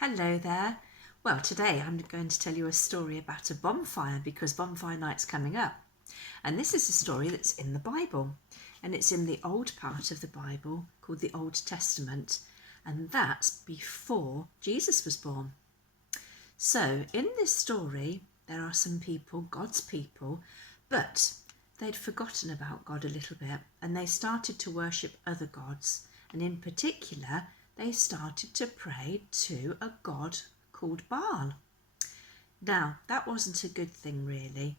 Hello there. Well, today I'm going to tell you a story about a bonfire because bonfire night's coming up. And this is a story that's in the Bible, and it's in the old part of the Bible called the Old Testament, and that's before Jesus was born. So in this story, there are some people, God's people, but they'd forgotten about God a little bit, and they started to worship other gods, and in particular, they started to pray to a god called Baal. Now, that wasn't a good thing really,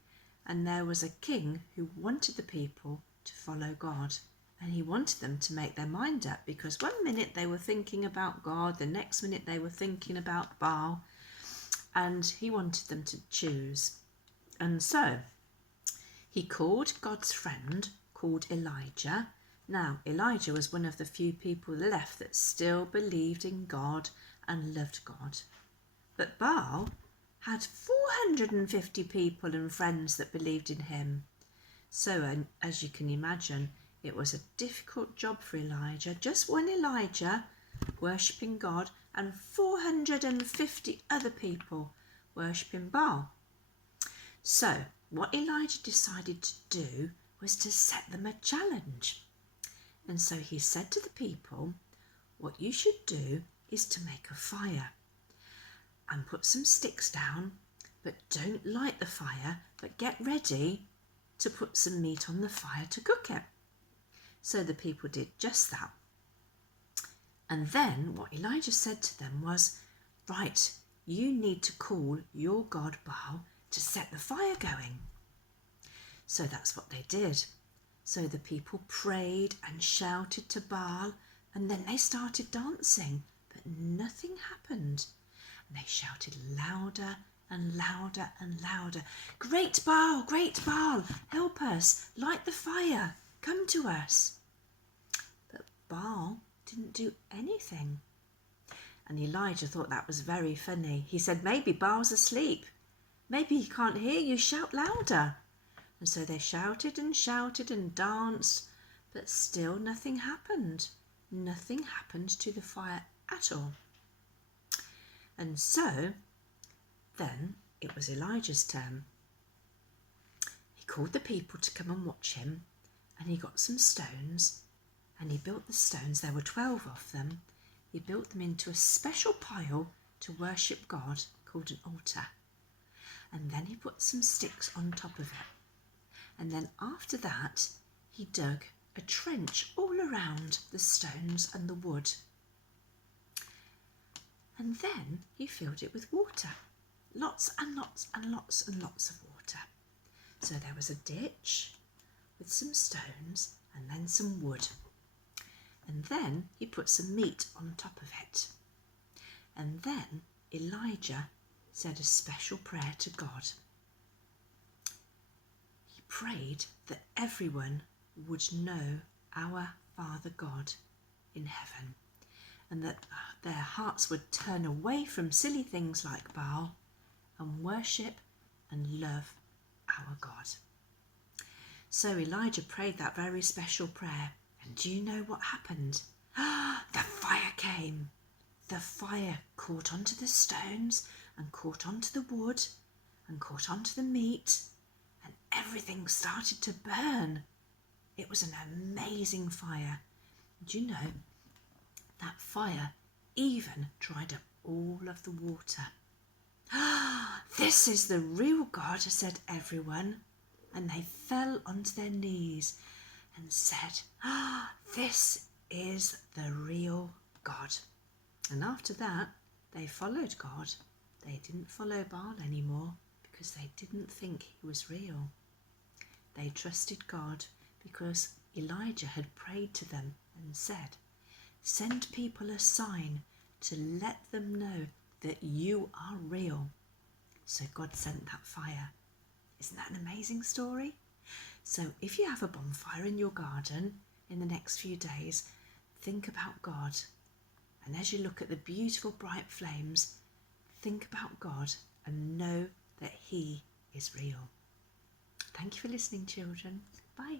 and there was a king who wanted the people to follow God, and he wanted them to make their mind up, because one minute they were thinking about God, the next minute they were thinking about Baal, and he wanted them to choose. And so he called God's friend called Elijah. Now, Elijah was one of the few people left that still believed in God and loved God. But Baal had 450 people and friends that believed in him. So, as you can imagine, it was a difficult job for Elijah. Just one Elijah worshipping God and 450 other people worshipping Baal. So, what Elijah decided to do was to set them a challenge. And so he said to the people, what you should do is to make a fire and put some sticks down, but don't light the fire, but get ready to put some meat on the fire to cook it. So the people did just that. And then what Elijah said to them was, right, you need to call your god Baal to set the fire going. So that's what they did. So the people prayed and shouted to Baal, and then they started dancing, but nothing happened. And they shouted louder and louder and louder. Great Baal, help us, light the fire, come to us. But Baal didn't do anything. And Elijah thought that was very funny. He said, maybe Baal's asleep. Maybe he can't hear you, shout louder. And so they shouted and danced, but still nothing happened. Nothing happened to the fire at all. And so then it was Elijah's turn. He called the people to come and watch him, and he got some stones, and he built the stones. There were 12 of them. He built them into a special pile to worship God called an altar. And then he put some sticks on top of it. And then after that, he dug a trench all around the stones and the wood. And then he filled it with water. Lots and lots and lots and lots of water. So there was a ditch with some stones and then some wood. And then he put some meat on top of it. And then Elijah said a special prayer to God. Prayed that everyone would know our Father God in heaven, and that their hearts would turn away from silly things like Baal and worship and love our God. So Elijah prayed that very special prayer, and do you know what happened? The fire came. The fire caught onto the stones and caught onto the wood and caught onto the meat, and everything started to burn. It was an amazing fire. And you know, that fire even dried up all of the water. This is the real God, said everyone. And they fell onto their knees and said, this is the real God. And after that, they followed God. They didn't follow Baal anymore, because they didn't think he was real. They trusted God because Elijah had prayed to them and said, send people a sign to let them know that you are real. So God sent that fire. Isn't that an amazing story? So if you have a bonfire in your garden in the next few days, think about God. And as you look at the beautiful bright flames, think about God and know that he is real. Thank you for listening, children. Bye.